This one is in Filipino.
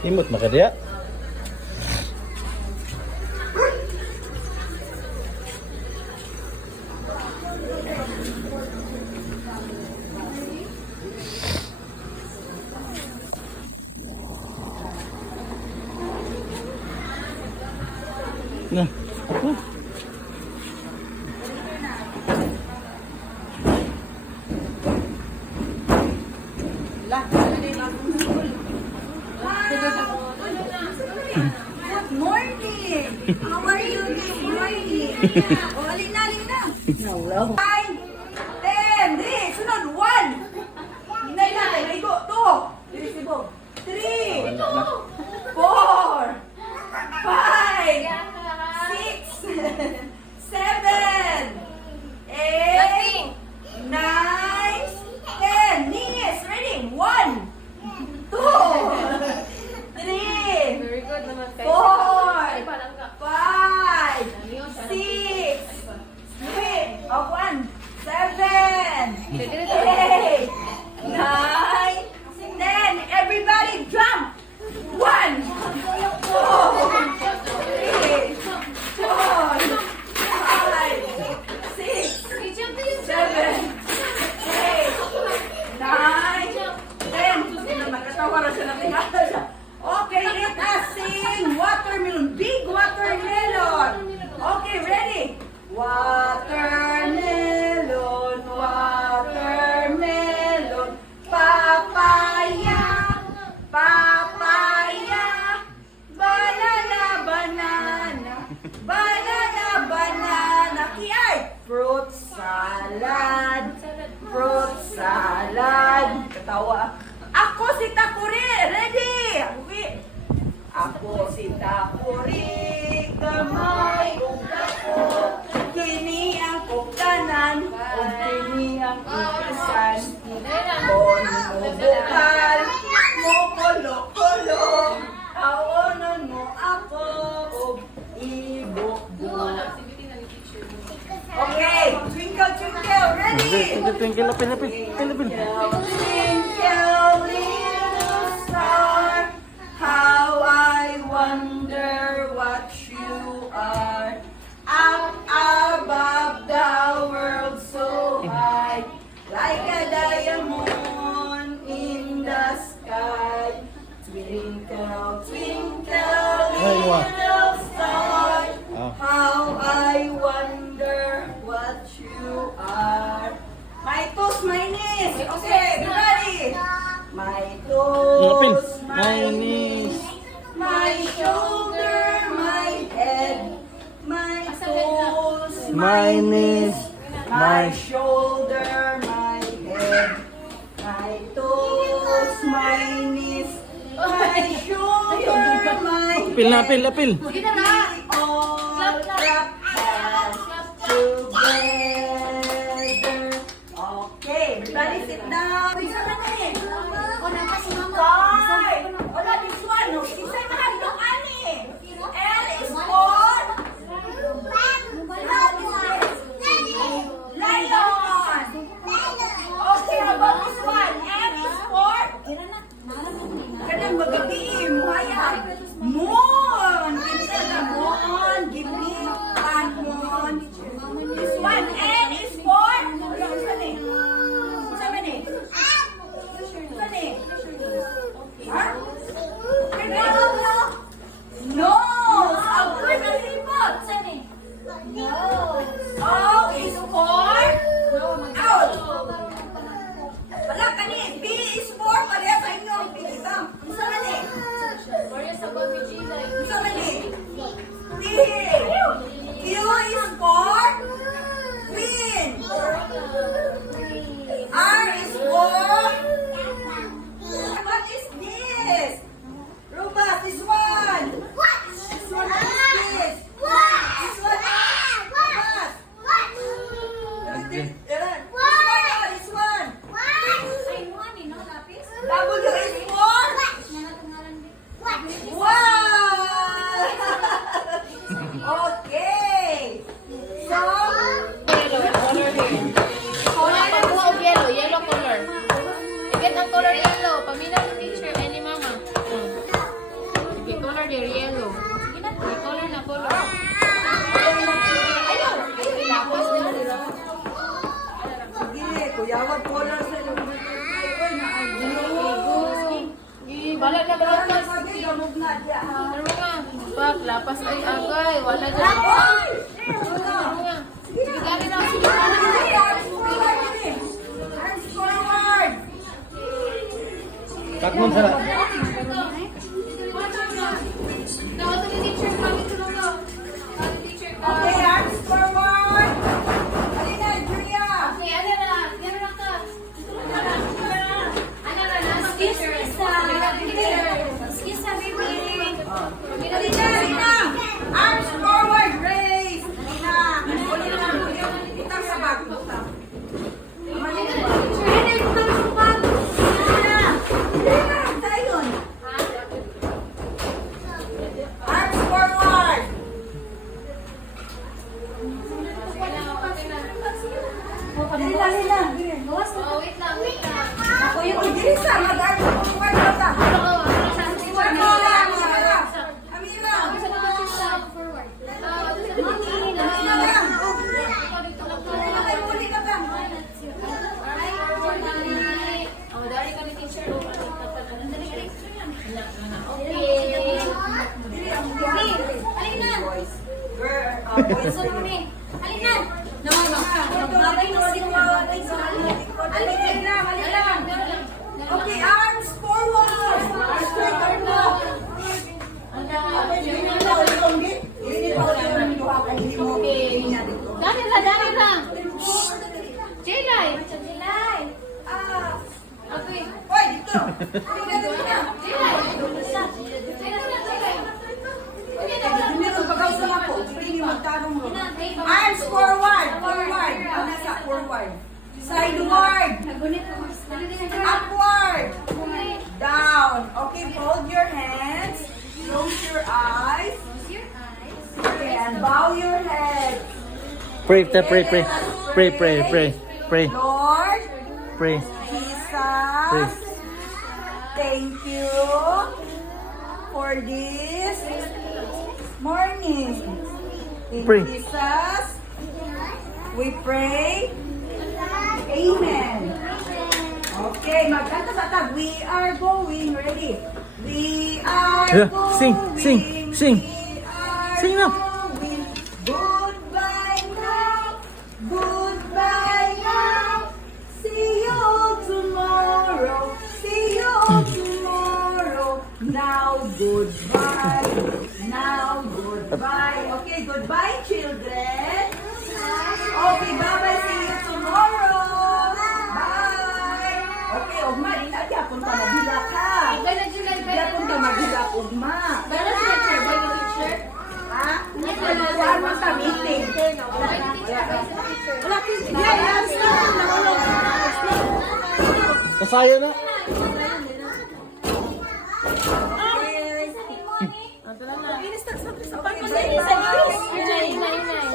Imot makadya. Nah. Good morning! How are you this morning? O, alin na. No. 5, 10, di, sunod, 1. Hinay na, ligo, 2. Dirisibo. 3, 4, 5, 6, 7, 8, 9, 10. Ningis, ready? 1, 2, 3, Very good naman. 4, 5, 6, 7, 8, 9, 10. Everybody jump. 1, 2, 3, 4, 5, 6, 7, 8, 9, 10. Nakatawa na siya, nakikita siya. Okay, let us sing watermelon. Big watermelon. Okay, ready? Watermelon, watermelon, papaya, papaya, banana, banana, banana, banana. Kiyay, fruit salad, fruit salad. Katawa. Ako si Takuri, ready? Ako si Takuri, gamay ug dako, kini ang kukanan, ug kini ang upisan. Kon mo bukal, mo kolo-kolo, awonon mo ako, ug ibok-bok. Okay, twinkle, twinkle, ready? Twinkle, lapil. Twinkle, little star, how I wonder what you are. Up above the world so high, like a diamond in the sky. Twinkle, twinkle, little star, how I wonder what you are. My toes, my knees. Okay, everybody. My Lapil. toes, my knees, my shoulder, my head, my toes, My knees, my shoulder, my head, my toes, my knees, my shoulder, my head. Lapil. We all clap hands together. Okay, everybody sit down. Isa na eh. Five. Wala, this one. No? Isa na handong ani. L is for lion. Okay, how about this one? M is for kanang magabi. Muhaya. Moon. Kinsa na moon. Give me one moon. This one. N is for isa ni. Isa man ni. Isa ni. Ha? Nose. Ang good na lipot. O is for out. Wala ka ni. B is for pareha sa inyo. Isa man ni. Isa man ni. T. Q is for queen. R is for what is this? Rubas, this one. This one, what is this? This one, Rubas. This one. W is for wow. Pas ay agay. Wala na. Sige, gani na. Sige, Arms forward. Takmon sa Okay, arms forward. Alina, Julia. Alina. Arms forward, raise. Alina. Utang sa bag. Utang. Arms forward. Ako yung igisa, mag-arms forward ka ta. Amira. Uli ka ta. Okay, arms forward. Straight up mo. Hoy, dito. Meron pagaw sa ako. Hindi magtarong mo. Arms forward. Forward. Nasa forward. Sideward. Upward. Down. Okay, fold your hands. Close your eyes. Okay, and bow your head. Pray, pray. Lord Pray. Jesus, thank you for this morning. In Pray. Jesus, we pray. Amen. Okay, magkanta sa tag. We are going. Ready? We are Yeah, going. sing. We are Sing na. going. Goodbye now. Goodbye now. See you tomorrow. See you tomorrow. Now goodbye. Now goodbye. Okay, goodbye children. Okay, bye-bye. See you tomorrow. Bye. Okay, Ugma, di na diya punta maghilak ha. Diya punta maghilak, Ugma. Ha? Wala mo sa meeting. Yeah, yeah, stop. Kasayo na. Okay.